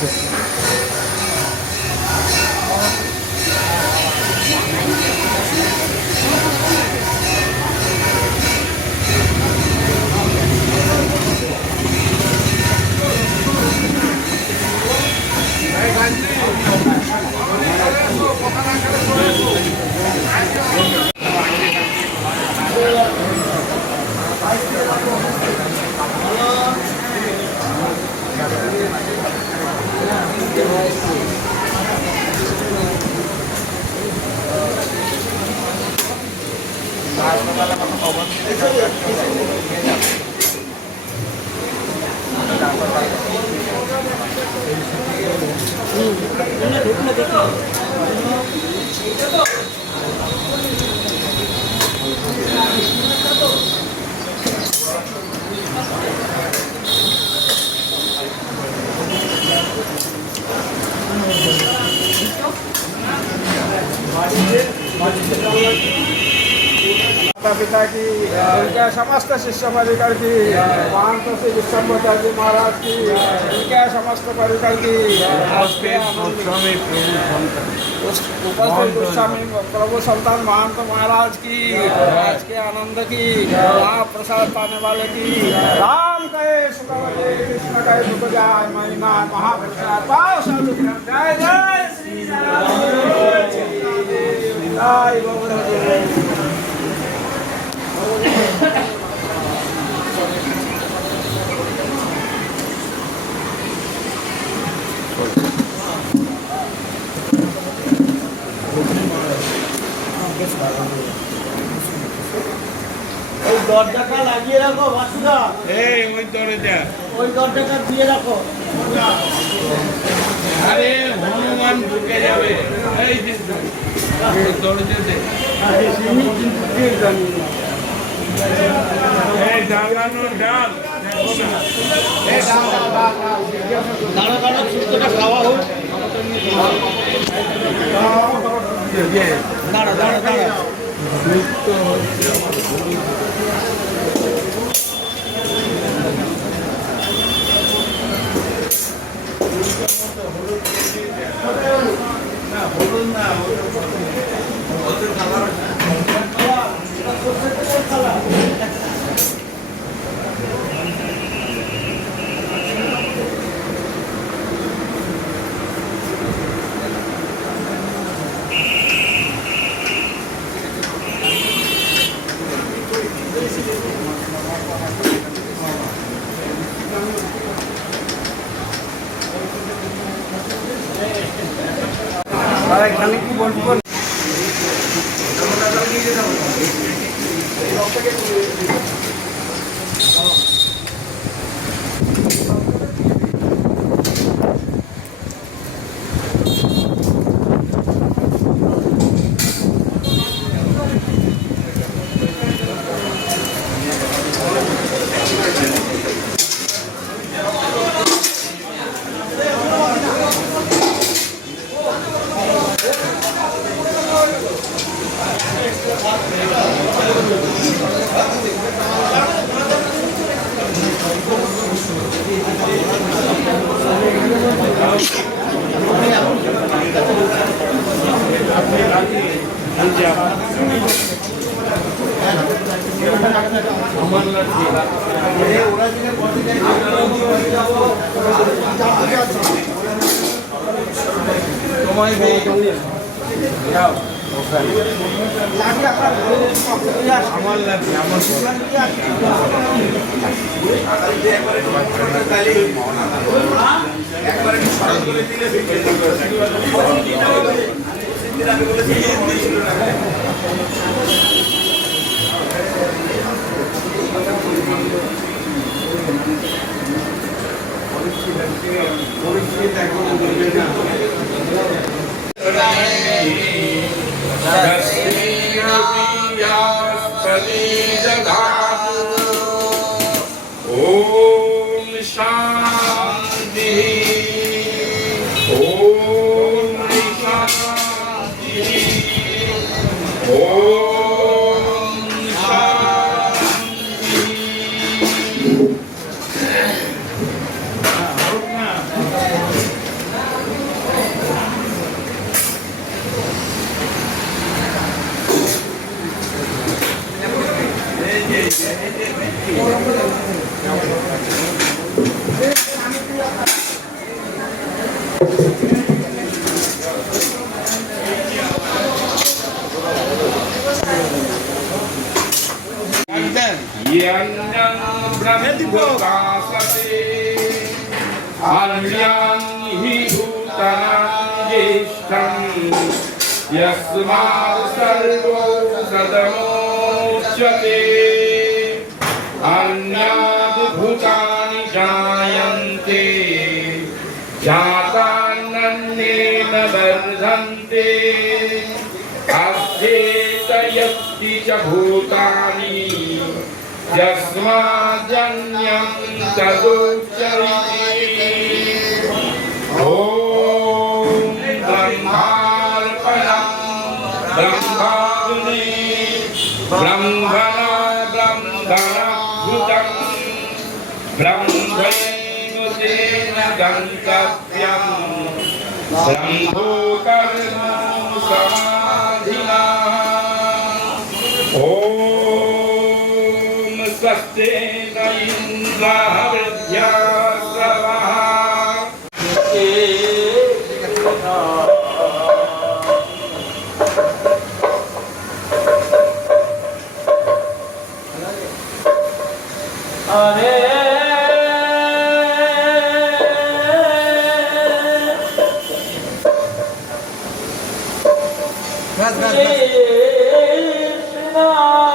माता पिता की, उनके समस्त शिष्य परिकर की, महंत श्री विश्वम्भर जी महाराज की, उनके समस्त परिकर की, उपस्थित गोस्वामी प्रभु संतान महंत महाराज की, आज के आनंद की, महाप्रसाद पाने वाले की, राम कहे सुखवते कृष्ण कहे दुख जाय, महिमा महाप्रसाद पाओ साधु जय जय श्री राम जय गौर। ওই দরজাটা লাগিয়ে রাখো বাসুদা, ওই দরজা, ওই দরজাটা দিয়ে রাখো। আরে হনুমান ঢুকে যাবে এই দরজাতে, ডালানোর ডাল দাঁড়া দাঁড়া সুতোটা খাওয়া হোক। দাঁড়া দাঁড়া দাঁড়া এখানে কি বলবো अन्यां हि भूतानां ज्येष्ठम् यस्मात् सर्वो सदमुच्यते अन्याद् भूतानि जायन्ते जातान्येन वर्धन्ते अस्थेतयस्ति च भूतानि यस्माज्जन्यं तदुच्यते ॐ ब्रह्मार्पणं ब्रह्माग्ने ब्रह्मणा ब्रह्मणभूतं ब्रह्मैव तेन गन्तव्यं ब्रह्मो कर्मो समाधिना ॐ स्वस्ति न इन्द्रः वृद्ध्याश्रवः हरे कृष्णा